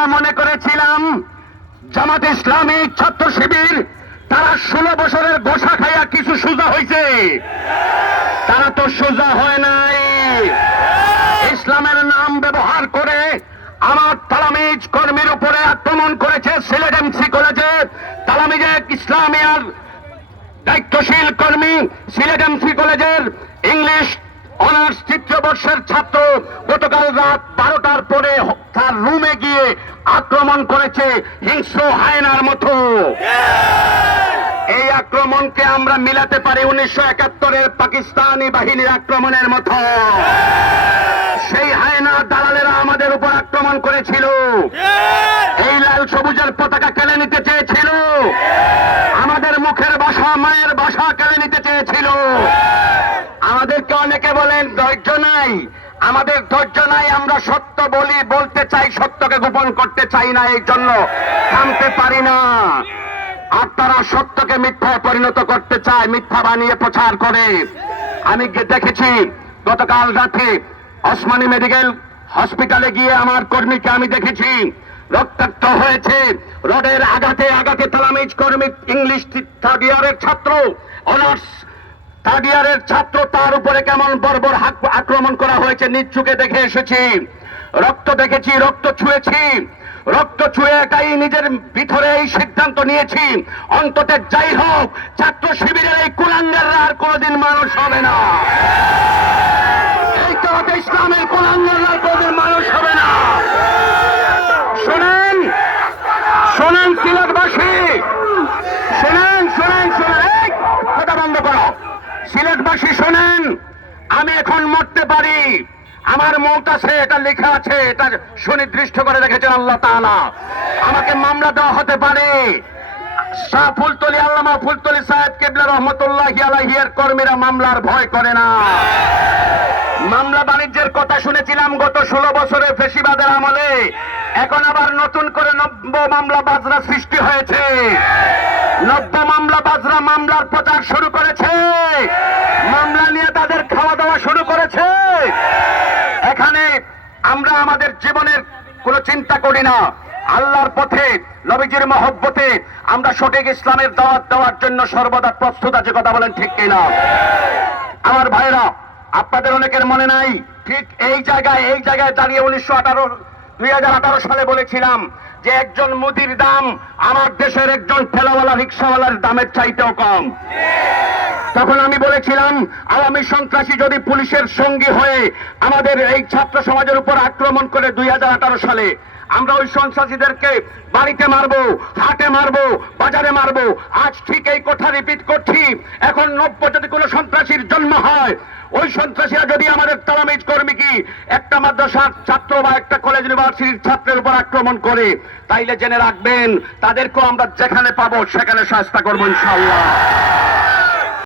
আমরা মনে করেছিলাম জামাত ইসলামী ছাত্র শিবির তারা 16 বছরের গোসা খাইয়া কিছু সোজা হয়েছে, তারা তো সোজা হয় নাই। ইসলামের নাম ব্যবহার করে আমার তালামিজ কর্মীর উপরে আক্রমণ করেছে সিলেট এমসি কলেজে। তালামিজে ইসলামিয়ার দায়িত্বশীল কর্মী সিলেট এমসি কলেজের ইংলিশ অনার্স তৃতীয় বর্ষের ছাত্র গতকাল রাত 12টার পরে তার রুমে গিয়ে আক্রমণ করেছে হিংস্র হায়নার মতো। এই আক্রমণকে আমরা মিলাতে পারি 1971-এর পাকিস্তানি বাহিনীর আক্রমণের মতো। সেই হায়না দালালেরা আমাদের উপর আক্রমণ করেছিল, এই লাল সবুজের পতাকা কেড়ে নিতে চেয়েছিল, আমাদের মুখের ভাষা মায়ের ভাষা কেড়ে নিতে চেয়েছিল। আমাদেরকে অনেকে বলেন ধৈর্য নাই, আমাদের ধৈর্য নাই, আমরা সত্য বলতে চাই, সত্যকে গোপন করতে চাই না, এই জন্য থামতে পারি না। আর তারা সত্যকে মিথ্যায় পরিণত করতে চায়, মিথ্যা বানিয়ে প্রচার করে। আমি দেখেছি গতকাল রাতে ওসমানী মেডিকেল হসপিটালে গিয়ে আমার কর্মীকে আমি দেখেছি রক্তাক্ত হয়েছে, রডের আঘাতে আঘাতে তালামিজ কর্মী ইংলিশ থার্ড ইয়ারের ছাত্র, অনার্স থার্ড ইয়ারের ছাত্র, তার উপরে কেমন বর্বর আক্রমণ করা হয়েছে নিজ চোখে দেখে এসেছি। রক্ত দেখেছি, রক্ত ছুঁয়েছি, রক্ত ছুঁয়ে একাই নিজের ভিতরে এই সিদ্ধান্ত নিয়েছি, অন্তত যাই হোক ছাত্র শিবিরের এই কুলাঙ্গাররা আর কোনোদিন মানুষ হবে না। এই তো ইসলামের কুলাঙ্গাররা কোনোদিন মানুষ হবে না। শোনেন শোনেন সিলেটবাসী, শোনেন শোনেন শোনেন, এই কথা বন্ধ করো। সিলেটবাসী শোনেন, আমি এখন মরতে পারি, আমার মৌত আছে, এটা লেখা আছে, এটা সুনির্দিষ্ট করে রেখেছেন আল্লাহ তাআলা। আমাকে মামলা দেওয়া হতে পারে। শাহ ফুলতলি আল্লামা ফুলতলি সাহেব কিবলা রহমতুল্লাহি আলাইহি এর কর্মীরা মামলার ভয় করে না। মামলা বাণিজ্যের কথা শুনেছিলাম গত 16 বছরে ফেসিবাদের আমলে, এখন আবার নতুন করে নব্য মামলা বাজরা সৃষ্টি হয়েছে। নব্য মামলা বাজরা মামলার প্রচার শুরু করেছে, মামলা নিয়ে তাদের খাওয়া দাওয়া শুরু করেছে। এখানে আমরা আমাদের জীবনের কোনো চিন্তা করি না, আল্লাহর পথে নবীজির মহব্বতে আমরা সঠিক ইসলামের দাওয়াত দেওয়ার জন্য সর্বদা প্রস্তুত আছে। কথা বলেন ঠিক কিনা? আমার ভাইরা, আপনাদের অনেকের মনে নাই, ঠিক এই জায়গায় দাঁড়িয়ে 2018 সালে বলেছিলাম যে একজন মুদির দাম আমার দেশের একজন ঠেলাওয়ালা রিক্সাওয়ালার দামের চাইতেও কম। তখন আমি বলেছিলাম আওয়ামী সন্ত্রাসী যদি পুলিশের সঙ্গী হয়ে আমাদের এই ছাত্র সমাজের উপর আক্রমণ করে 2018 সালে, আমরা ওই সন্ত্রাসীদেরকে বাড়িতে মারবো, হাটে মারবো, বাজারে মারবো। আজ ঠিক এই কথা রিপিট করছি, এখন নব্য যদি কোনো সন্ত্রাসীর জন্ম হয়, ওই সন্ত্রাসীরা যদি আমাদের তালামিজ কর্মী কি একটা মাদ্রাসার ছাত্র বা একটা কলেজ ইউনিভার্সিটির ছাত্রের উপর আক্রমণ করে, তাইলে জেনে রাখবেন তাদেরকেও আমরা যেখানে পাবো সেখানে শাস্তি করবো ইনশাআল্লাহ।